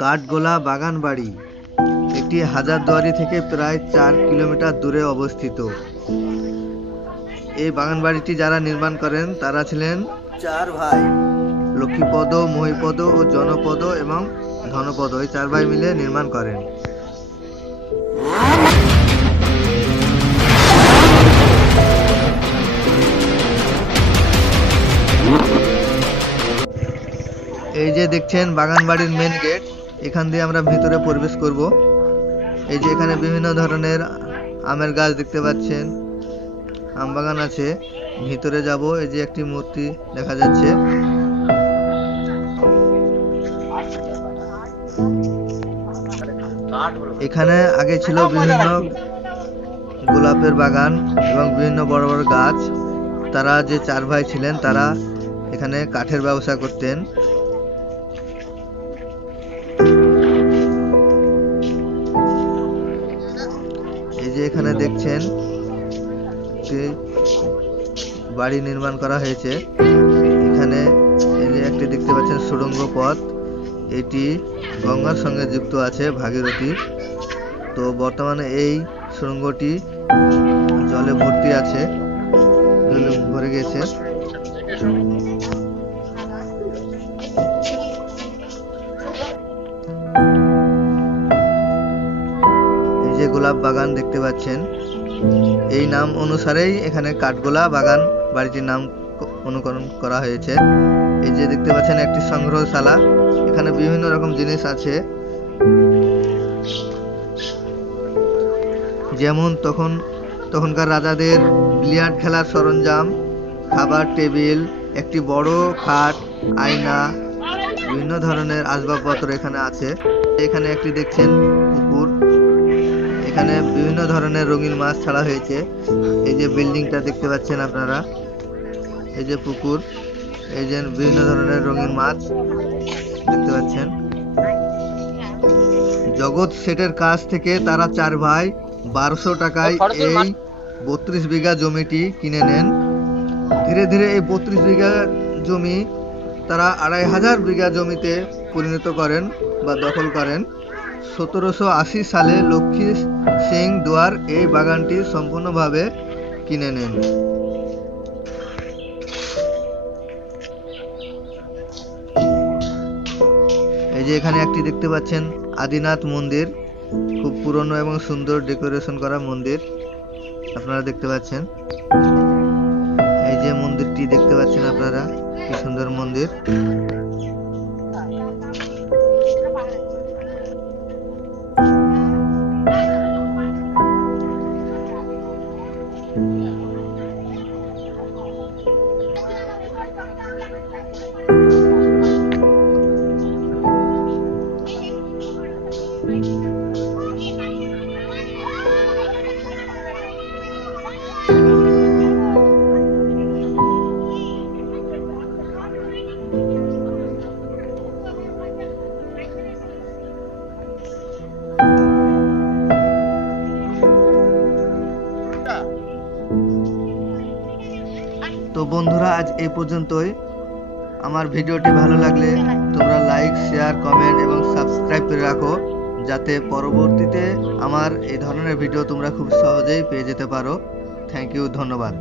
কাঠগোলা বাগান বাড়ি এটি হাজারদুয়ারি থেকে প্রায় 4 কিলোমিটার দূরে অবস্থিত। এই বাগান বাড়িটি যারা নির্মাণ করেন তারা ছিলেন 4 ভাই, লক্ষ্মীপদ, মহিপদ ও জনপদ এবং ধনপদ। এই 4 ভাই মিলে নির্মাণ করেন। এই যে দেখছেন বাগান বাড়ির মেন গেট, এখান দিয়ে আমরা ভিতরে প্রবেশ করব। এই যে এখানে বিভিন্ন ধরনের আমের গাছ দেখতে পাচ্ছেন, আম বাগান আছে। ভিতরে যাব, এই যে একটি মূর্তি দেখা যাচ্ছে। এখানে আগে ছিল বিভিন্ন গোলাপের বাগান এবং বিভিন্ন বড় বড় গাছ। তারা যে 4 ভাই ছিলেন তারা এখানে কাঠের ব্যবসা করতেন। এই যে এখানে দেখছেন বাড়ি নির্মাণ করা হয়েছে। এখানে এই যে একটি দেখতে পাচ্ছেন সুড়ঙ্গ পথ, এটি গঙ্গার সঙ্গে যুক্ত আছে, ভাগীরথী। তো বর্তমানে এই সুড়ঙ্গটি জলে ভর্তি আছে, জলে ভরে গেছে। এই যে গোলাপ বাগান দেখতে পাচ্ছেন, এই নাম অনুসারেই এখানে কাঠগোলা বাগান বাড়িটির নাম অনুকরণ করা হয়েছে। এই যে দেখতে পাচ্ছেন একটি সংগ্রহশালা, এখানে বিভিন্ন রকম জিনিস আছে, যেমন তখনকার রাজাদের বিলিয়ার্ড খেলার সরঞ্জাম, খাবার টেবিল, একটি বড় খাট, আয়না, বিভিন্ন ধরনের আসবাবপত্র এখানে আছে। এখানে একটি দেখছেন পুকুর, এখানে বিভিন্ন ধরনের রঙিন মাছ ছাড়া হয়েছে। এই যে বিল্ডিংটা দেখতে পাচ্ছেন আপনারা, এই যে পুকুর, এই যে বিভিন্ন ধরনের রঙিন মাছ দেখতে পাচ্ছেন। জগৎ শেঠের কাছ থেকে তারা 4 ভাই 1200 টাকায় এই 32 বিঘা জমিটি কিনে নেন। ধীরে ধীরে এই 32 বিঘা জমি তারা 2500 বিঘা জমিতে পরিণত করেন বা দখল করেন। 1780 সালে লক্ষ্মী সিং দুয়ার এই বাগানটি সম্পূর্ণভাবে কিনে নেন। এই যে এখানে একটি দেখতে পাচ্ছেন আদিনাথ মন্দির, খুব পুরনো এবং সুন্দর ডেকোরেশন করা মন্দির আপনারা দেখতে পাচ্ছেন। এই যে মন্দিরটি দেখতে পাচ্ছেন আপনারা, কি সুন্দর মন্দির। তো বন্ধুরা, আজ এই পর্যন্তই। আমার ভিডিওটি ভালো লাগলে তোমরা লাইক, শেয়ার, কমেন্ট এবং সাবস্ক্রাইব করে রাখো, যাতে পরবর্তীতে আমার এই ধরনের ভিডিও তোমরা খুব সহজেই পেয়ে যেতে পারো। থ্যাংক ইউ, ধন্যবাদ।